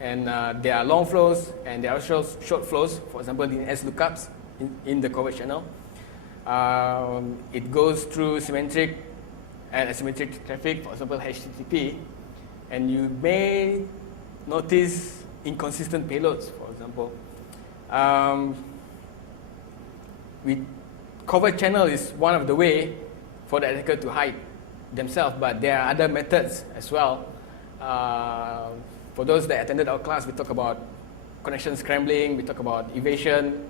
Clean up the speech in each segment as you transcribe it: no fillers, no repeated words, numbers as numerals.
and there are long flows and there are short flows. For example, in S lookups in the covert channel, it goes through symmetric and asymmetric traffic, for example, HTTP, and you may notice inconsistent payloads, for example. Covert channel is one of the way for the attacker to hide themselves, but there are other methods as well. For those that attended our class, we talk about connection scrambling, we talk about evasion,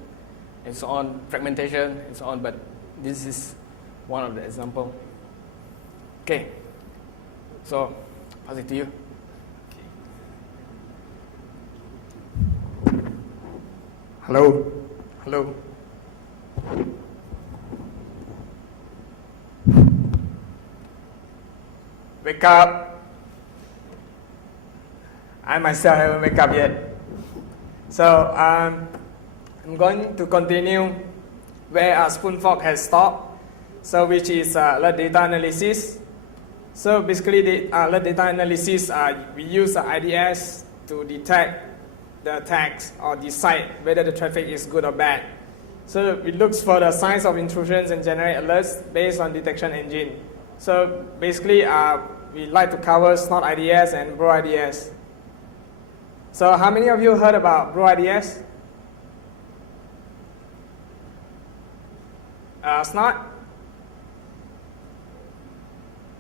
and so on, fragmentation, and so on, but this is one of the examples. Okay, so pass it to you. Hello. Hello. Wake up. I myself haven't wake up yet. So I'm going to continue where Spoonfork has stopped, so which is alert data analysis. So basically the alert data analysis, we use IDS to detect the attacks or decide whether the traffic is good or bad. So it looks for the signs of intrusions and generate alerts based on detection engine. So basically we like to cover Snort IDS and Bro IDS. So how many of you heard about Bro IDS? Snort?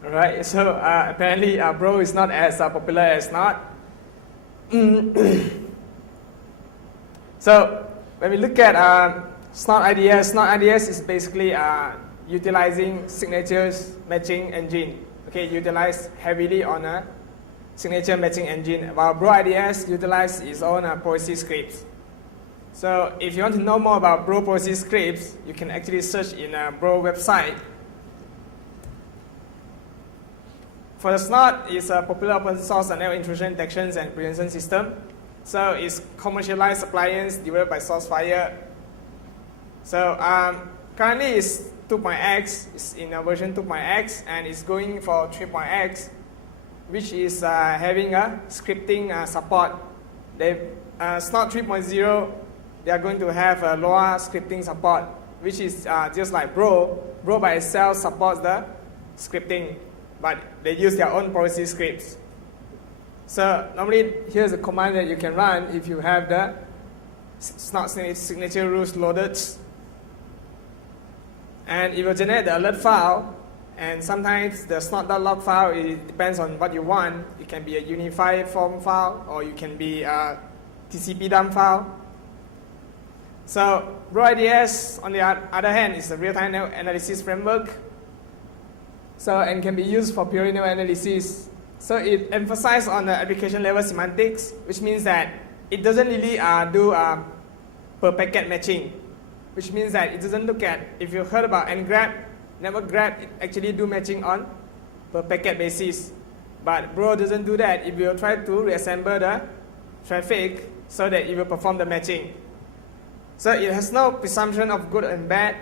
Alright, so apparently Bro is not as popular as Snort. So when we look at Snort IDS is basically utilizing signatures matching engine. Okay, utilized heavily on a signature matching engine, while Bro IDS utilizes its own policy scripts. So if you want to know more about Bro policy scripts, you can actually search in a Bro website. For the Snort, it's a popular open source network intrusion detections and prevention system. So it's commercialized appliance developed by SourceFire. So currently it's 2.x, it's in a version 2.x, and it's going for 3.x, which is having a scripting support. Snort 3.0, they are going to have a lower scripting support, which is just like Bro. Bro by itself supports the scripting, but they use their own policy scripts. So normally, here's a command that you can run if you have the Snort signature rules loaded. And it will generate the alert file, and sometimes the snort.log file, it depends on what you want. It can be a unified form file, or you can be a TCP dump file. So Bro IDS, on the other hand, is a real-time network analysis framework. So, and can be used for pure network analysis. So it emphasizes on the application level semantics, which means that it doesn't really do per packet matching, which means that it doesn't look at, if you heard about ngrab, network grab, it actually do matching on per packet basis. But Bro doesn't do that. It will try to reassemble the traffic so that it will perform the matching. So it has no presumption of good and bad.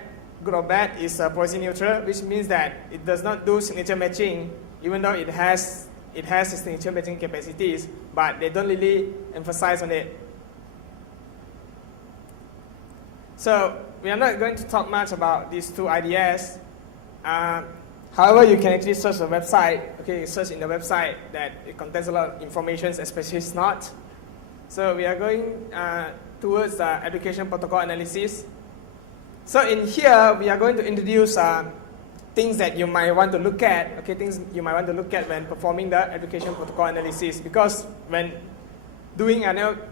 Good or bad is policy neutral, which means that it does not do signature matching, even though it has signature matching capacities, but they don't really emphasize on it. So we are not going to talk much about these two IDS. However, you can actually search the website. Okay, search in the website that it contains a lot of information, especially Snort. So we are going towards application protocol analysis. So in here, we are going to introduce things that you might want to look at. Okay, things you might want to look at when performing the application protocol analysis. Because when doing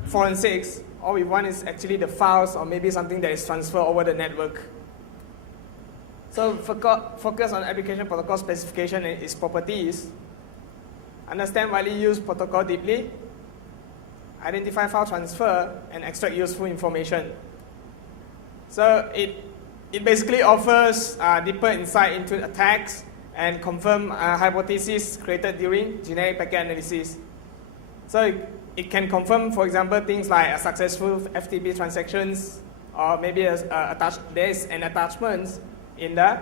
forensics, all we want is actually the files or maybe something that is transferred over the network. So focus on application protocol specification and its properties. Understand widely used protocol deeply. Identify file transfer and extract useful information. So it basically offers deeper insight into attacks and confirm hypotheses created during generic packet analysis. So it can confirm, for example, things like successful FTP transactions, or maybe there is an attachment in the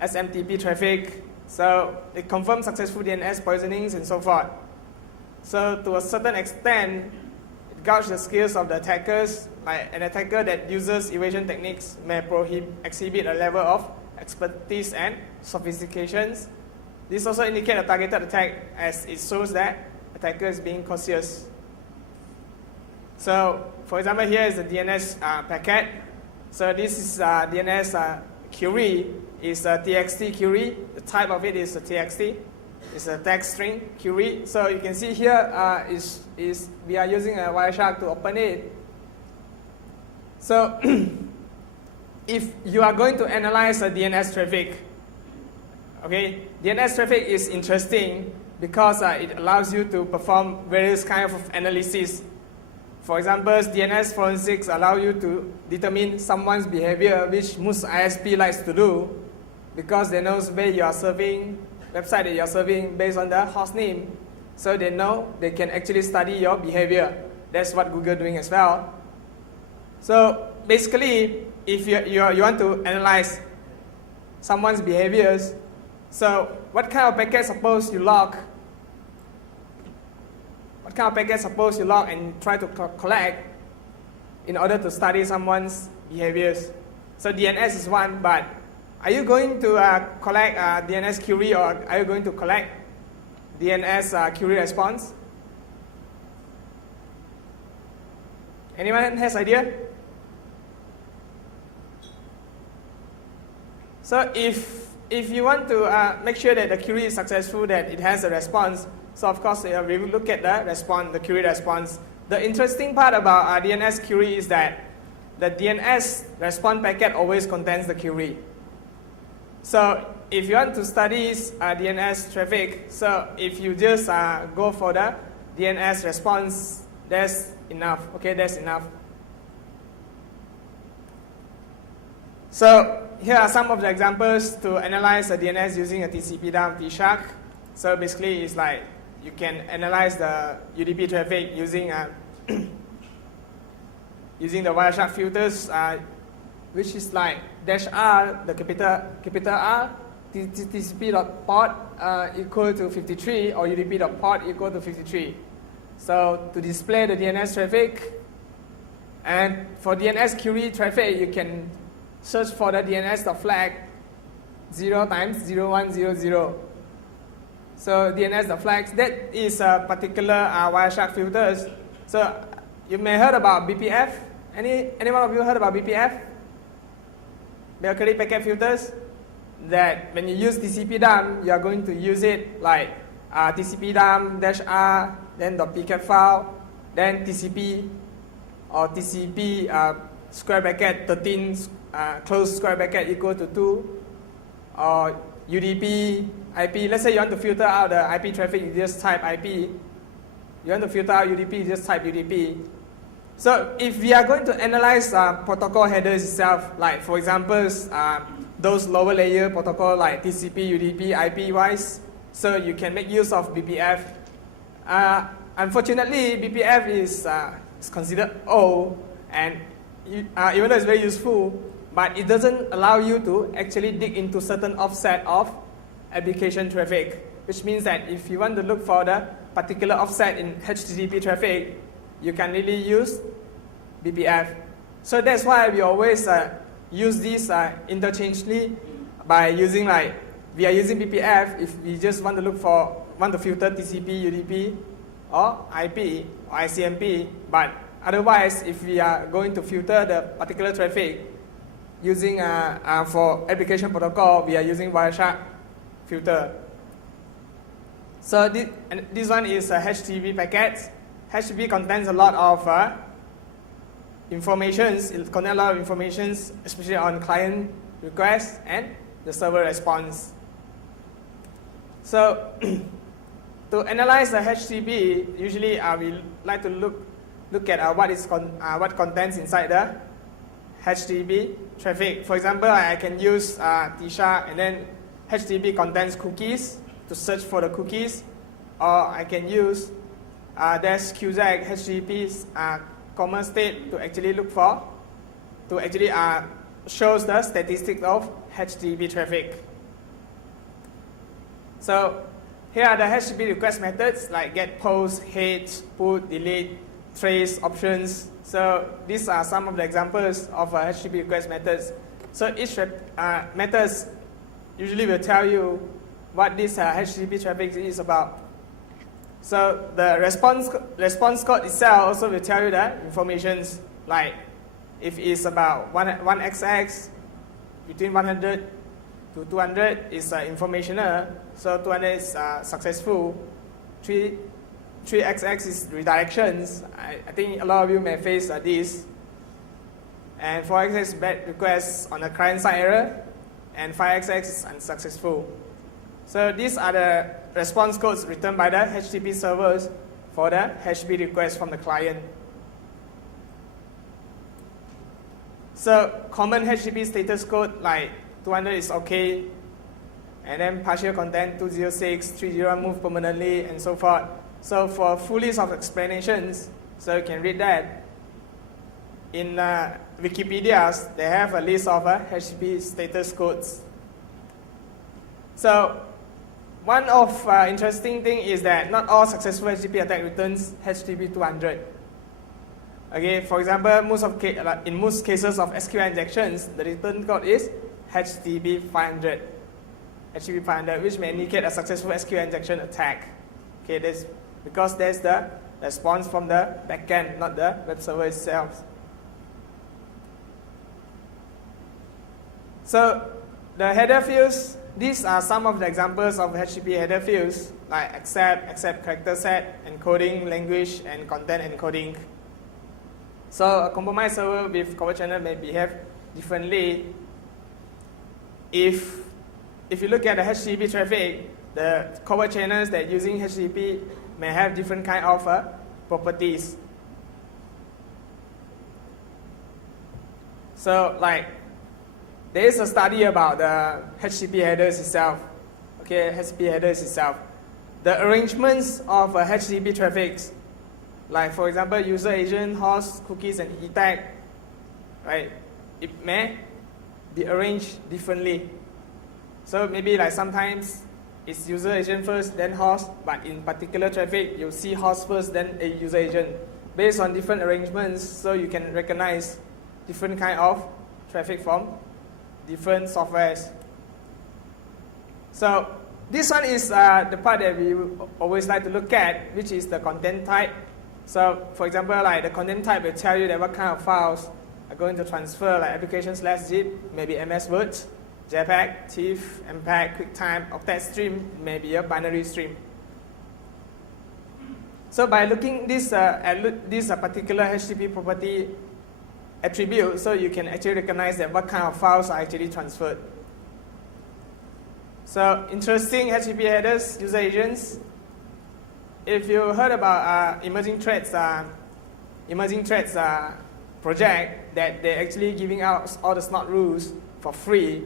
SMTP traffic. So it confirms successful DNS poisonings and so forth. So to a certain extent, it gauges the skills of the attackers. Like an attacker that uses evasion techniques may exhibit a level of expertise and sophistications. This also indicates a targeted attack, as it shows that attacker is being cautious. So, for example, here is the DNS packet. So this is DNS query. Is a TXT query. The type of it is a TXT. It's a text string query. So you can see here we are using a Wireshark to open it. So if you are going to analyze a DNS traffic, okay, DNS traffic is interesting because it allows you to perform various kinds of analysis. For example, DNS forensics allow you to determine someone's behavior, which most ISP likes to do, because they know where you are serving, website that you are serving based on the host name. So they know they can actually study your behavior. That's what Google doing as well. So basically, if you want to analyze someone's behaviors, so what kind of packet suppose you log? What kind of packet suppose you log and try to collect in order to study someone's behaviors? So DNS is one, but are you going to collect DNS query, or are you going to collect DNS query response? Anyone has idea? So if you want to make sure that the query is successful, that it has a response, so of course we will look at the response, the query response. The interesting part about DNS query is that the DNS response packet always contains the query. So if you want to study DNS traffic, so if you just go for the DNS response, that's enough. Okay, that's enough. So here are some of the examples to analyze a DNS using a TCP dump T-Shark. So basically, it's like you can analyze the UDP traffic using using the Wireshark filters, which is like -R, the capital R, TCP.port equal to 53, or UDP.port equal to 53. So to display the DNS traffic, and for DNS query traffic, you can search for the DNS.flag 0 times 0100. So DNS.flags, that is a particular Wireshark filters. So you may heard about BPF. Anyone of you heard about BPF? Berkeley packet filters. That when you use TCP dump, you are going to use it like TCP dump -R, then .pcat file, then TCP or TCP square bracket 13 close square bracket equal to 2, or UDP IP. Let's say you want to filter out the IP traffic, you just type IP. You want to filter out UDP, you just type UDP. So if we are going to analyze protocol headers itself, like for example, those lower layer protocol like TCP, UDP, IP wise, so you can make use of BPF. Unfortunately, BPF is considered old, and even though it's very useful, but it doesn't allow you to actually dig into certain offset of application traffic, which means that if you want to look for the particular offset in HTTP traffic, you can really use BPF. So that's why we always use this interchangeably by using we are using BPF if we just want to filter TCP, UDP, or IP or ICMP. But otherwise, if we are going to filter the particular traffic using for application protocol, we are using Wireshark filter. So this one is a HTTP packet. HTTP contains a lot of informations. It contains a lot of informations, especially on client requests and the server response. So to analyze the HTTP, usually we like to look at what contents inside the HTTP traffic. For example, I can use T-Shark, and then HTTP contains cookies to search for the cookies, or I can use -QZ HTTP's common state to actually look for, to actually shows the statistics of HTTP traffic. So Here are the HTTP request methods like get, post, hate, put, delete, trace, options. So these are some of the examples of HTTP request methods. So each methods usually will tell you what this HTTP traffic is about. So the response code itself also will tell you the informations, like if it's about 1xx between 100 to 200 is informational, so 200 is successful. 3xx is redirections. I think a lot of you may face this. And 4xx is bad requests on the client side error, and 5xx is unsuccessful. So these are the response codes written by the HTTP servers for the HTTP request from the client. So common HTTP status code like 200 is okay, and then partial content 206, 30 move permanently, and so forth. So for full list of explanations, so you can read that. In Wikipedia, they have a list of HTTP status codes. So one of interesting thing is that not all successful HTTP attack returns HTTP 200. Okay, for example, in most cases of SQL injections, the return code is HTTP 500. HTTP 500, which may indicate a successful SQL injection attack. Okay, that's because there's the response from the backend, not the web server itself. So the header fields, these are some of the examples of HTTP header fields like accept character set, encoding, language, and content encoding. So a compromised server with covert channel may behave differently. If you look at the HTTP traffic, the covert channels that using HTTP may have different kind of properties. So like, there is a study about the HTTP headers itself. Okay, HTTP headers itself. The arrangements of HTTP traffics, like for example, user agent, host, cookies, and e-tag, right? It may be arranged differently. So maybe like sometimes it's user agent first, then host, but in particular traffic, you see host first, then a user agent. Based on different arrangements, so you can recognize different kind of traffic from different softwares. So this one is the part that we always like to look at, which is the content type. So for example, like the content type will tell you that what kind of files are going to transfer, like application/zip, maybe MS Word, JPEG, TIFF, MPEG, QuickTime, octet stream, maybe a binary stream. So by looking at this particular HTTP property attribute, so you can actually recognize that what kind of files are actually transferred. So interesting HTTP headers, user agents. If you heard about emerging threads project that they're actually giving out all the snot rules for free,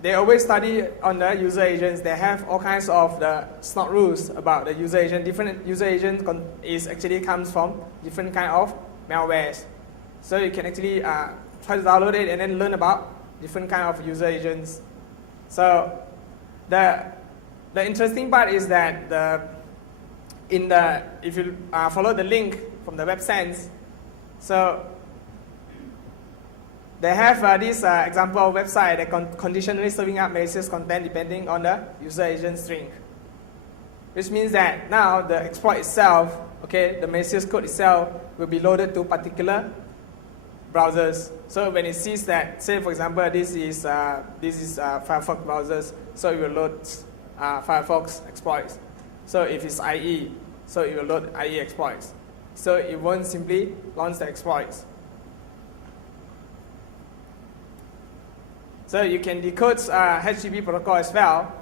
they always study on the user agents. They have all kinds of the snot rules about the user agent. Different user agent actually comes from different kind of malwares. So you can actually try to download it and then learn about different kind of user agents. So the interesting part is that if you follow the link from the websites, so they have this example of website that conditionally serving up malicious content depending on the user agent string, which means that now the exploit itself, okay, the malicious code itself will be loaded to particular browsers. So when it sees that, say for example, this is Firefox browsers, so it will load Firefox exploits. So if it's IE, so it will load IE exploits. So it won't simply launch the exploits. So you can decode HTTP protocol as well.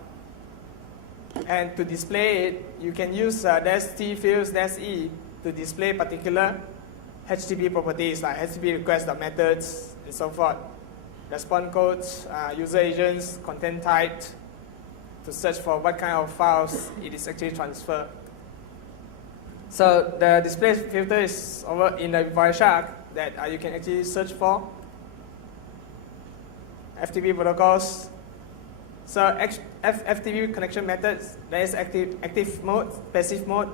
And to display it, you can use -t fields -e to display particular HTTP properties like HTTP request methods and so forth. Response codes, user agents, content type, to search for what kind of files it is actually transferred. So the display filter is over in the Wireshark that you can actually search for FTP protocols So FTP connection methods, there is active mode, passive mode,